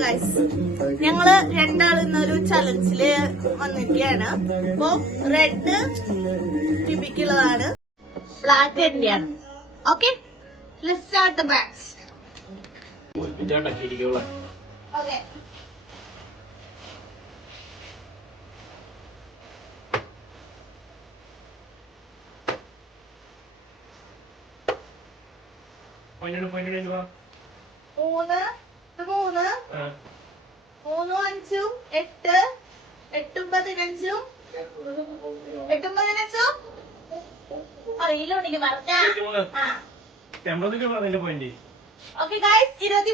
Guys, ഞങ്ങള് രണ്ടാൾ ഇന്നൊരു ചലഞ്ചില് വന്നിരിക്കുകയാണ്. അപ്പൊ റെഡ് ടിബിക്കുള്ളതാണ്, ബ്ലാക്ക് എന്റെയാണ്. Okay, let's start the match. Okay, മൂന്നും അഞ്ചും എട്ടും പതിനഞ്ചും അറിയില്ലോണ്ടെങ്കിൽ പറഞ്ഞ. ഓക്കെ ഗൈസ്, 23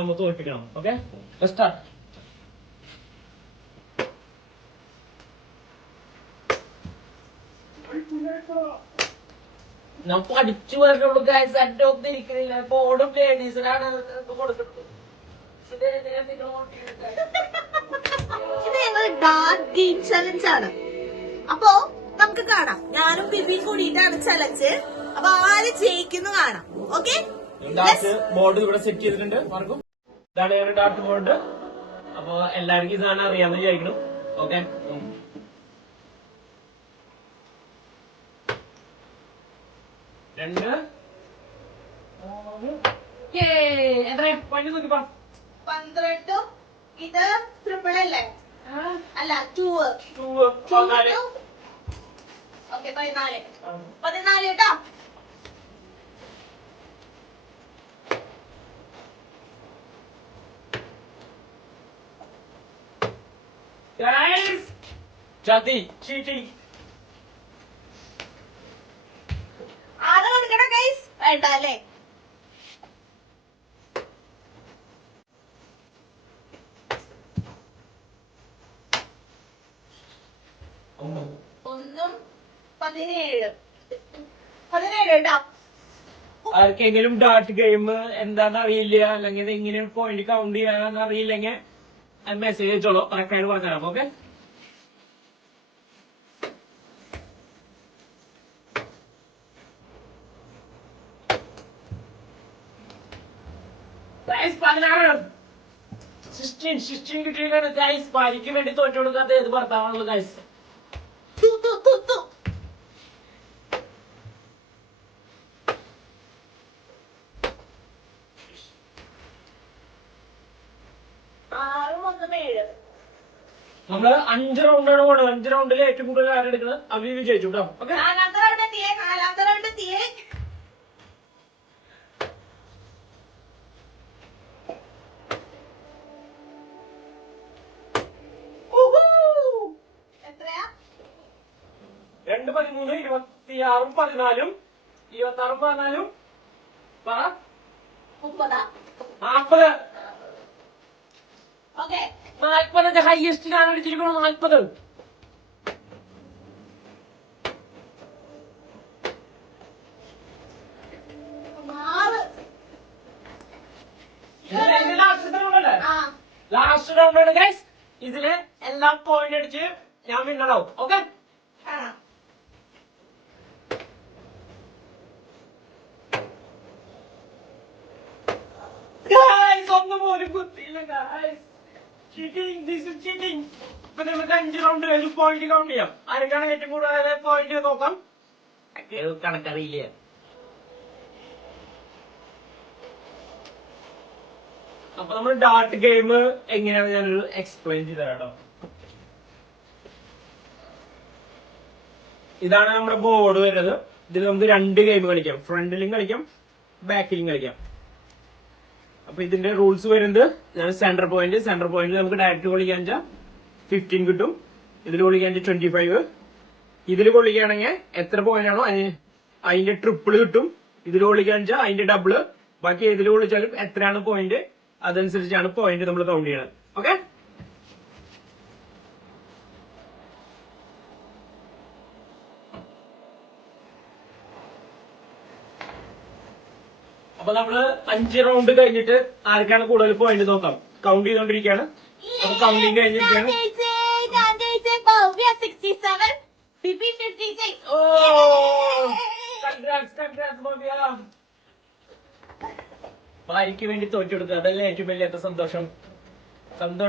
നമുക്ക് തോൽപ്പിക്കണം. Okay, start. ഞാൻ പഠിച്ചു വരുന്നുള്ളൂ ഗൈസ്. എന്റെ ഒന്നും ഇരിക്കുന്നില്ല. ബോർഡും ലേഡീസിനാണ് കൊടുക്കുന്നത്. ഇത് ഞങ്ങൾ ഡാർക്ക് ഗെയിം ചലഞ്ച് ആണ്. അപ്പൊ നമുക്ക് കാണാം. ഞാനും ബിബിയും കൂടിയിട്ടാണ് ചലഞ്ച്. അപ്പൊ ആര് ജയിക്കുന്നു കാണാം. ഓക്കെ, ബോർഡ് ഇവിടെ സെറ്റ് ചെയ്തിട്ടുണ്ട്. മാർക്കും ഇതാണ് ഞങ്ങളുടെ ഡാർക്ക് ബോർഡ്. അപ്പൊ എല്ലാവർക്കും ഇതാണ് അറിയാമെന്ന് വിചാരിക്കണം. ഓക്കെ, രണ്ട് എത്ര പോയിന്റ് നോക്കി 12. ഇത് ട്രിപ്പിൾ അല്ലേ? അല്ല, 2. ഓക്കെ, 14 കേട്ടോ. ചതി ചീറ്റിംഗ്. ആറ് കൊടുക്കണം ഗൈസ്, വേണ്ട അല്ലേ? ഒന്നും 17 കേട്ടോ. ആർക്കെങ്കിലും ഡാർട്ട് ഗെയിം എന്താന്ന് അറിയില്ല, അല്ലെങ്കിൽ എങ്ങനെ പോയിന്റ് കൗണ്ട് ചെയ്യാന്ന് അറിയില്ലെങ്കിൽ മെസ്സേജ് അയച്ചോളൂ, കറക്റ്റായിട്ട് പറഞ്ഞുതരാം. ഓക്കെ, കിട്ടിയാണ് ഗൈസ്. ഭാര്യയ്ക്ക് വേണ്ടി തോറ്റു കൊടുക്കാത്ത ഏത് ഭർത്താവാണുള്ളൂ ഗൈസ്? നമ്മള് 5 റൗണ്ടാണ് പോണത്. 5 റൗണ്ടിൽ ഏറ്റവും കൂടുതൽ ആരെടുക്കുന്നത് അവർ വിജയിച്ചു കേട്ടോ. ഓക്കെ, നാലാമത്തെ റൗണ്ട് എത്തിയേ. എത്രയാ? 2, 13, 26, 14, 26, 14, 40. ഓക്കെ, 40 ഹയസ്റ്റിലാണ് അടിച്ചിരിക്കുന്നത്. 40. ലാസ്റ്റ് റൗണ്ടാണ് ഗൈസ്. ഇതില് എല്ലാം പോയിന്റ് അടിച്ച് ഞാൻ വിന്നറാവും. ഓക്കെ, ഒന്നും പോലും കുത്തിയില്ല guys. Cheating, this is cheating. ഇപ്പൊ നമുക്ക് 5 റൗണ്ട് കഴിഞ്ഞ് പോയിന്റ് കൗണ്ട് ചെയ്യാം. ആർക്കാണ് ഏറ്റവും കൂടുതൽ പോയിന്റ് നോക്കാം. കണക്കറിയില്ല. അപ്പൊ നമ്മൾ ഡാർട്ട് ഗെയിം എങ്ങനെയാണ് ഞാനൊരു എക്സ്പ്ലെയിൻ ചെയ്ത് തരാം കേട്ടോ. ഇതാണ് നമ്മുടെ ബോർഡ് വരുന്നത്. ഇതിൽ നമുക്ക് 2 ഗെയിം കളിക്കാം. ഫ്രണ്ടിലും കളിക്കാം, ബാക്കിലും കളിക്കാം. അപ്പൊ ഇതിന്റെ റൂൾസ് വരുന്നത്, ഞാൻ സെന്റർ പോയിന്റിൽ നമുക്ക് ഡയറക്റ്റ് കൊള്ളിക്കാൻ 15 കിട്ടും. ഇതിൽ കൊള്ളിക്കാൻ 25. ഇതിൽ കൊള്ളിക്കുകയാണെങ്കിൽ എത്ര പോയിന്റ് ആണോ അതിന്റെ ട്രിപ്പിൾ കിട്ടും. ഇതിൽ കൊള്ളിക്കാൻ അതിന്റെ ഡബിള്. ബാക്കി ഇതിൽ കൊള്ളിച്ചാലും എത്രയാണ് പോയിന്റ് അതനുസരിച്ചാണ് പോയിന്റ് നമ്മൾ കൗണ്ട് ചെയ്യണത്. ഓക്കെ, അപ്പൊ നമ്മള് 5 റൗണ്ട് കഴിഞ്ഞിട്ട് ആർക്കാണ് കൂടുതൽ പോയിന്റ് നോക്കാം. കൗണ്ട് ചെയ്തോണ്ടിരിക്കുകയാണ്. അപ്പൊ കൗണ്ടിങ് കഴിഞ്ഞിരിക്കുകയാണ്. ഭാര്യയ്ക്ക് വേണ്ടി തോറ്റു കൊടുക്കുക, അതല്ലേ ഏറ്റവും വലിയ സന്തോഷം.